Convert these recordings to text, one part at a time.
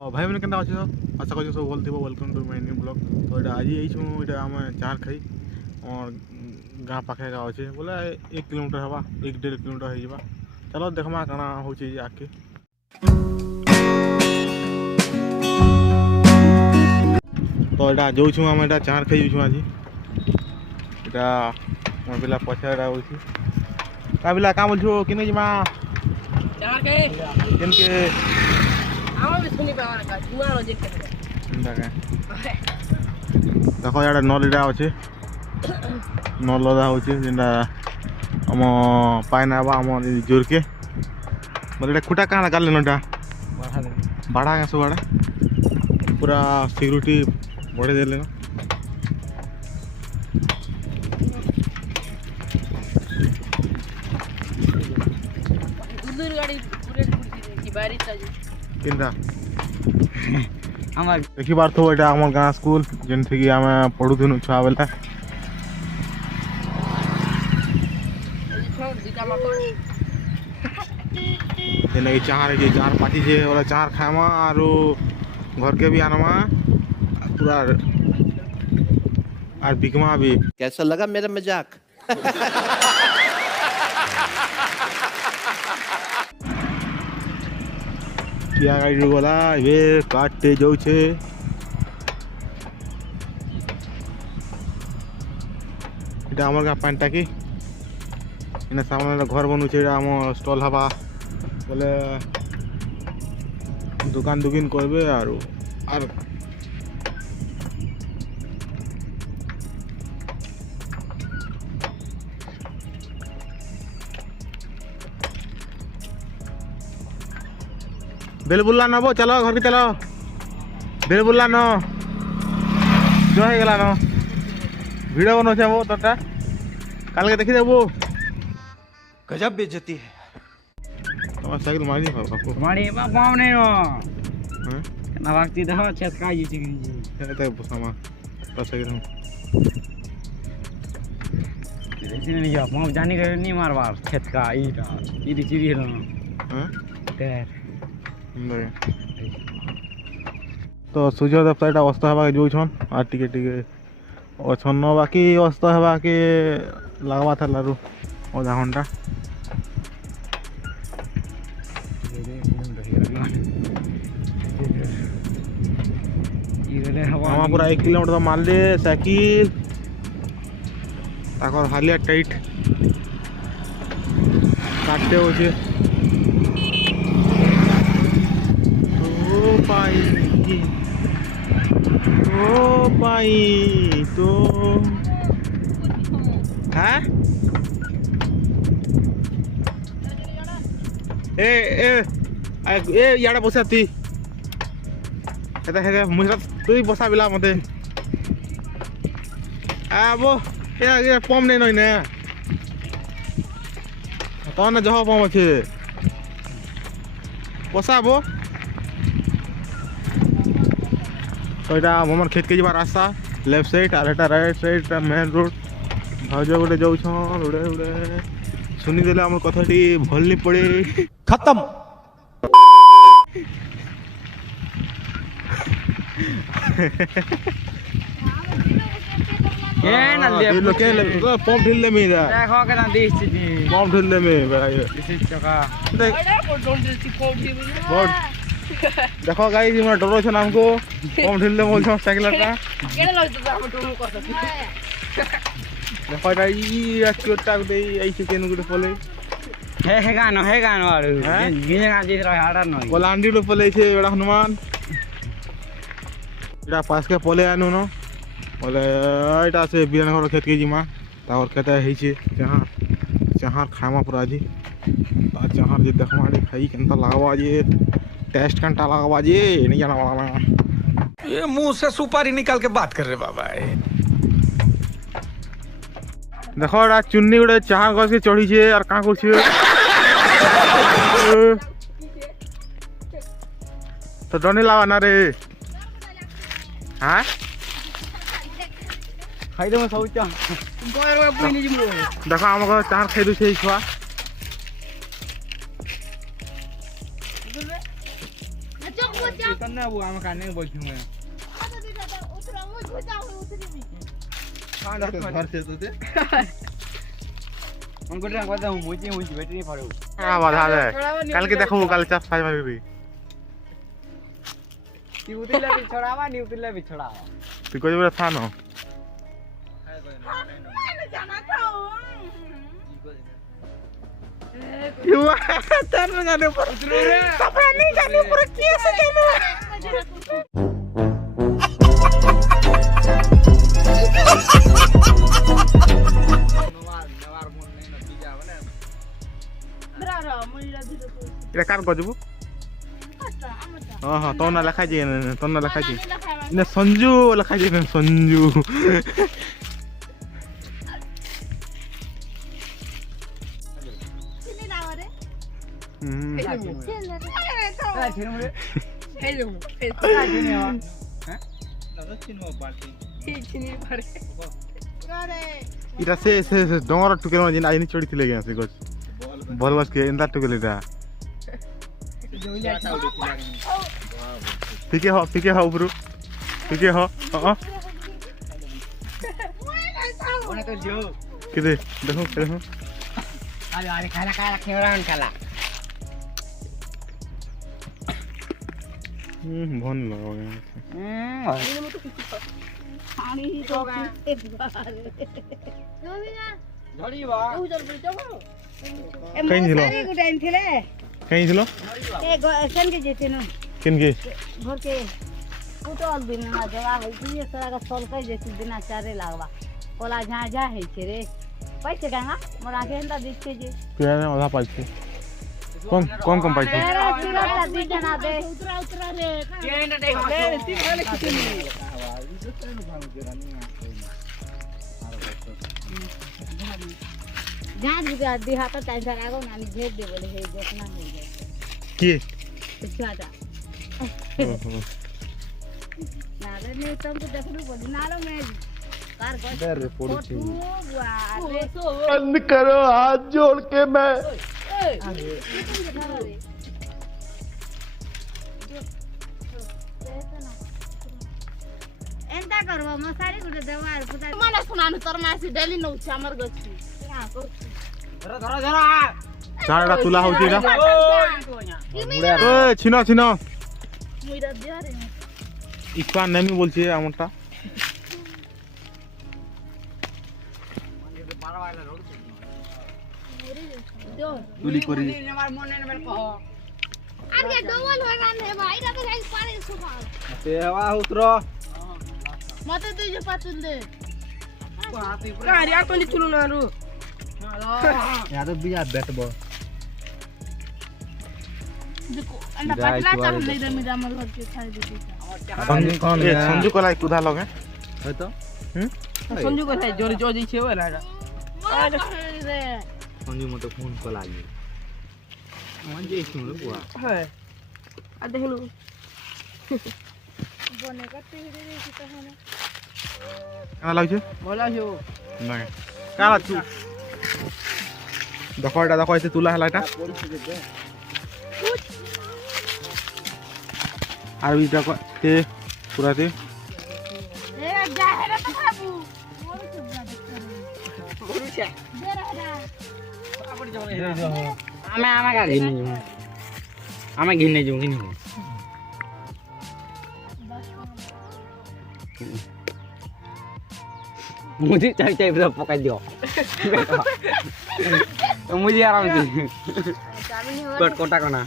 भाई मैंने केनता अच्छे सब आशा कर सब भल थी। Welcome to my new blog. तो ये आज ये आम चार खाई और गाँ पाखे का अच्छे बोले 1 किलोमीटर हवा 1-1.5 किलोमीटर हो। चलो देखमा काना हो आके। तो यहाँ जो आम यहाँ चार खाई जाऊँ आज यहाँ मोर पिला पछा का पिला क्या बोल कि देखो यहाँ नलटा अच्छे नल लदा हो आम पाइन आवा आम जोर के बोले खुटा कहाँ काले नटा बाड़ा क्या सब आड़े पूरा सिक्यूरीटी बढ़े देले ना। देखी बार तो ये आम गाँ स्कूल जेन थी आम पढ़ुन छुआ बेला चार चार पाची जे वाला चार खामा और घर के भी आनमा पूरा और बिकमा भी। कैसा लगा मेरा मजाक? क्या गाड़ी वाला ये काटते जाऊ छे এটা আমার গা পান টাকি এনে সামনে ঘর বনুছে এটা আমার স্টল হবা বলে দোকান দুকিন করবে আর बेल बुल्ला न बो चलो घर के चलो बेल बुल्ला न जो है गला न वीडियो बनो छे वो तोटा काल के देखि देबो गजब बेइज्जती है। तुम्हारा साइकिल मारी नहीं पापा मारी पाव नहीं नो हां ना वक्ती दह छत का जी जी ये तो बसमा तो साइकिल ऐसे नहीं जा पाव जाने के नहीं मारवार छत का ईटा चिरी चिरी नो हां तेर तो सूर्य देवता यहाँ अस्त हवा जो और टिके टिके अच्छन बाकी अस्त हवा के लगवा था लारू आधा घंटा पूरा 1 किलोमीटर मारले साइकिल हालिया टाइट काटते हो पाई तो हाँ ए याडा बसा ती हेता मुझे तू बसा बिला मते आबो ए पम नै नइ ने तो ना जह पम अछि बसाबो। तो यहाँ मोमर खेत के जबार रास्ता लेफ्ट साइड और एटा राइट साइड मेन रोड भाज गोटे जाऊँ उड़े उड़े सुनी देले आम कथाटी भल नहीं पड़े खत्म। के ना ले के पंप ढिल ले मेरा देखो के ना दिस छी पंप ढिल ले में भाई इसी चका देखो गाइस हमरा डरो छ हमको पंप ढिल ले बोल छ साइकिल का केने लग तो हम डरो कर देखो गाइस एक्चुअटा गुटे आई से केन गुटे पले हे गानो आरो गिने गा दिस रहा आडा न बोला अंडी गुटे पले छे एडा हनुमान एडा पास के पले आनु न बोले एटा से बियान घर खेत के जिमा तावर खेत है छे जहां जहां खामा पूरा जी आ जहां जे देखमा खाई केनता लागवा जे टेस्ट घंटा लगा जी नहीं जाना वाला मैं ये मुंह से सुपारी निकाल के बात कर रहे बाबा। देखो एटा चुन्नी गुटे चाह गछ के चढ़ी छे और का कर तो डनी लावा ना रे हां खाई दे सब चा देखो हमको चार खाई दु छे छुआ ना वो हम खाने बोल छू मैं उतरा मुझ जाओ उतरी भी घर से तो दे हमको ड्राइंग करता हूं मुझे बैटरी नहीं पड़े हां बाधा दे कल के देखो कल चाप फाइव मारबी ती उतरले भी छोड़ावा नहीं उतरले भी छोड़ावा तू कोई बड़ा था ना मैंने जाना था युवा तर जाने पर सपना नहीं जाने पर कैसे जाना ब्रारा मुझे भी तो इरा कान गजबु हां तो ना लखा जे तो ना लखा जे ने संजू लखा जे संजू इटा से डोंगर टुकेल जिन आइनी चढ़ी थिले गया से गछ बल बस के इंदा टुकेल इटा ठीक है ब्रो ठीक है हां ओने तो जो किदे देखो अरे अरे खाना खेवरान खाला भन लगा गया पानी तो एक बार झड़ी बा उधर पर जाओ कहीं हिलो गुडाइन थिले कहीं हिलो ए सन के जेते न किन के घर के कुटल दिन ना जगह है कि ये सारा का सोल कई जेते बिना चारे लागबा कोला जा है छे रे पैसे गंगा मोरा के अंदर दिखे जे क्या है आधा पैसे कौन पैसे मेरा चिरा दी जना दे उतरा रे के ना दे ले तीन खाले कितने जान दिया दिहा तो टाइम से आगो नानी भेज दे बोले हे देखना हो जाए के छाटा नाले ने तुम तो देखलू बोली नालो में कार डर रिपोर्ट छी बंद करो हाथ जोड़ के मैं एंता करबो मसारी गुटे देवार पुता माने सुनानु तोर मासी डेली नौ छ हमर गछि धरा चारटा तुला होची रा ए छिनो मुइरा दिया रे इक्का नेमी बोलछे আমটা तुली करी हमार मन ने मेरे कहो अरे डबल हो गाने भाई रा तो गाइस पानी सुखा सेवा उतरो मते तू जे पाचुल दे कार्या कोनी तुलु नारु या तो बिया बैठबो देखो अंडा पाचला चाह ले दे मेरा हमर घर के खाई दे संजू कौन है संजू को लाई कुदा लगे है तो संजू को थाई जोरी जोजी छे वाला रे संजू मत फोन को लागी मन जे सुन रे बुआ है आ देखलु बने करते रे की तो है आ लागछे बोला जो নাই কালা তু দেখো এটা তুলা হলা এটা আর এই দেখো তে পুরা দে ए जा है रे तो खाबू मोर से बड़ा बोलू छे दे रे आपड़ी जाने आमे का घिन नहीं आमे घिन नहीं जोगी नहीं मुझे चाय पूरा पका दियो मुझे आराम से कट कोटा कोना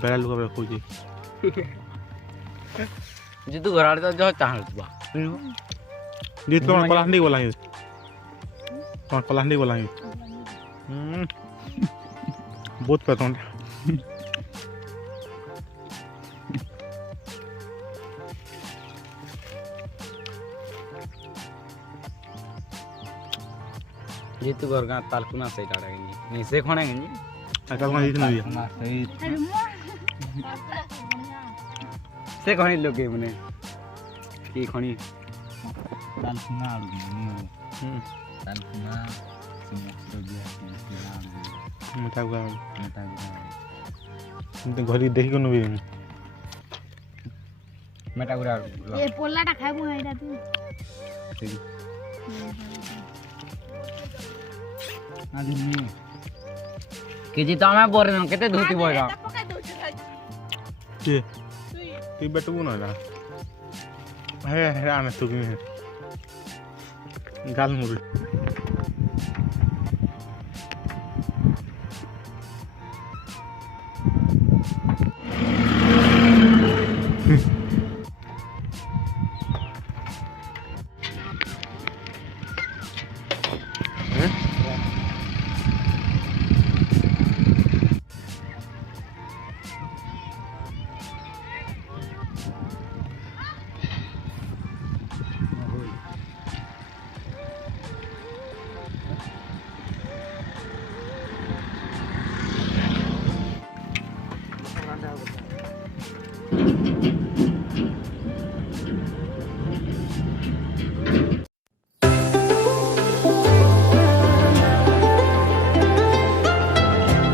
बेड़ा लुका बे खोजी जे तू घर आले तो जो चाहल बा जी तो कलांडी बोला है कौन कलांडी बोला है बहुत पसंद जे तू घर का तालकुना सही डाड़ा नहीं से खोने गनी अकल में इतना भी ना सही अरे मोर से खोनी लोग के मने की खोनी तालकुना आडू तालकुना समोसा दिया ମିଠା ଗୁଆ ମିଠା ଏମିତି ଘରେ ଦେଖିକି ନେବି ମିଠା ଗୁଡ଼ା ଏ ପୋଲାଟା ଖାଇବୁ ଏଇଟା ତୁ କିଛି ତମେ ପରେ କେତେ ଧୁତି ବଇର କିଏ ତୁ ବେଟକୁ ନା ହେ ଆନେ ତୁ ଗାଲ ମୁড়ি